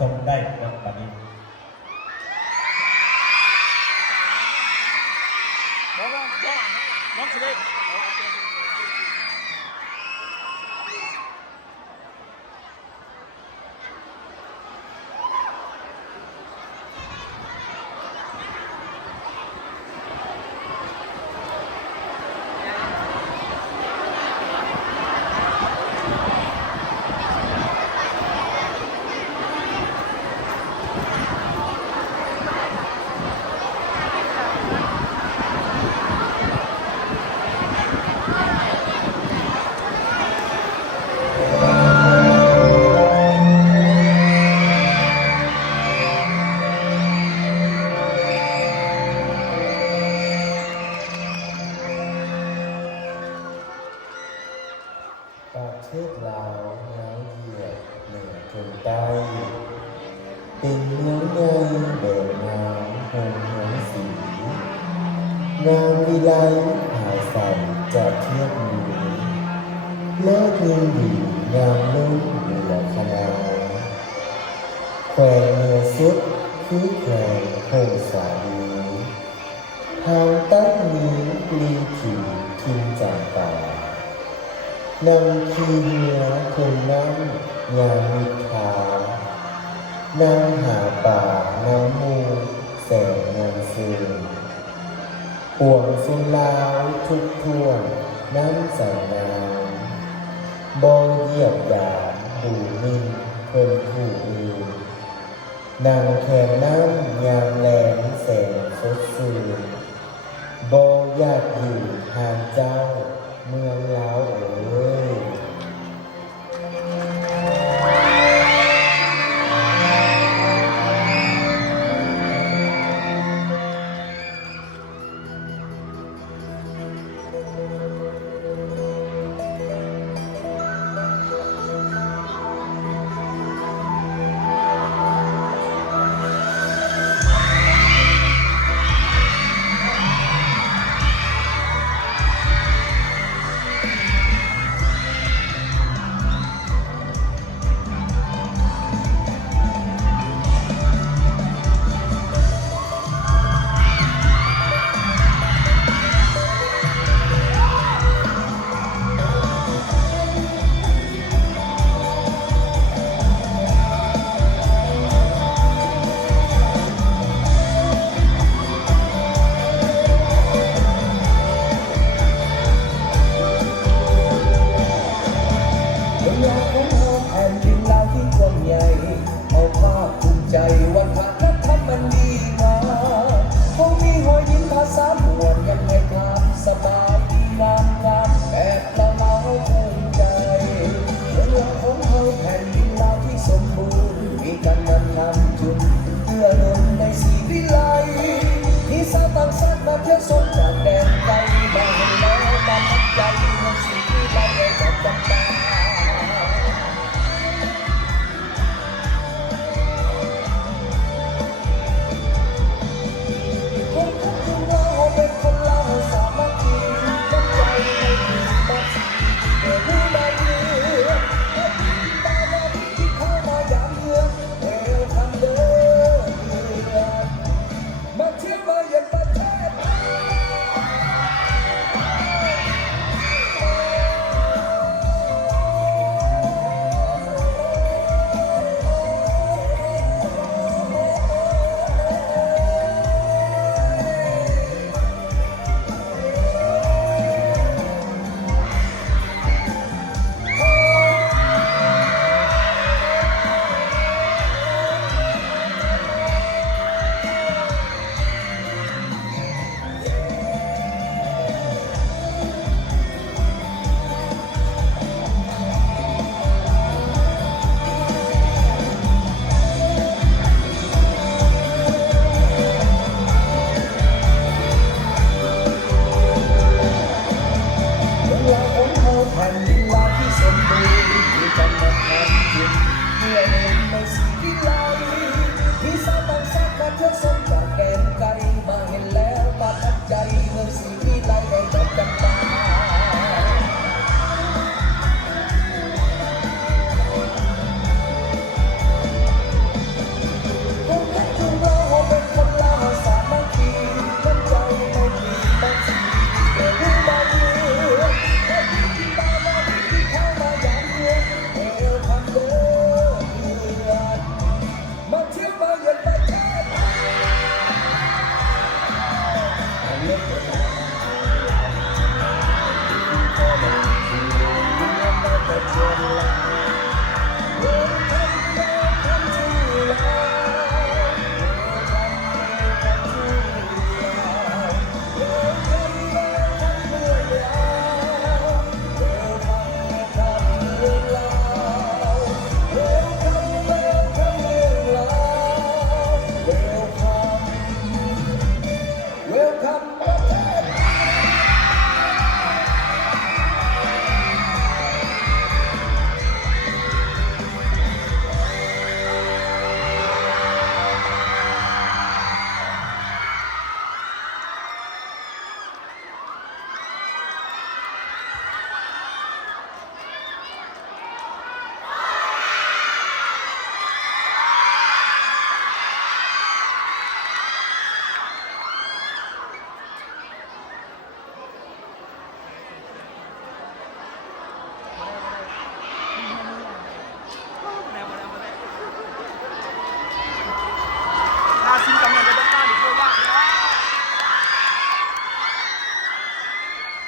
ชมได้ณบัดนี้น้องสิเด็กประเทศลาวน้ำเหยียดเหนือถึงใต้เป็นเมืองใหญ่แด่งามหงหงสีงามวิไลหาใสจะเทียบมือเลิศยินดีงามลุ่มเหลือคณาแขวงเหนือสุดคือแขวงหงสาลีทางใต้นี้ปลีผีทิมจำปานำคีเนื้อคุณน้ำยามิทานำหาป่าน้ำมูแสงนางซึมปวงสุลาวทุกท่วนน้ำใสน้ำบ่เหยียบหยามดูมิ่นเพิ่นผู้อื่นนางแขงน้ำยามแลงแสงสดสื่นบ่อยากอยู่ห่างเจ้าเมืองลาวเอ๋ยวัฒนธรรมมันดีงามคงมีหอยยิ้มภาษาบวนยังไงทำสบายดีงามงามแบบละเมาภูมิใจเมืองของเราแผ่นดินลาวที่สมบูรณ์มีการนำจุด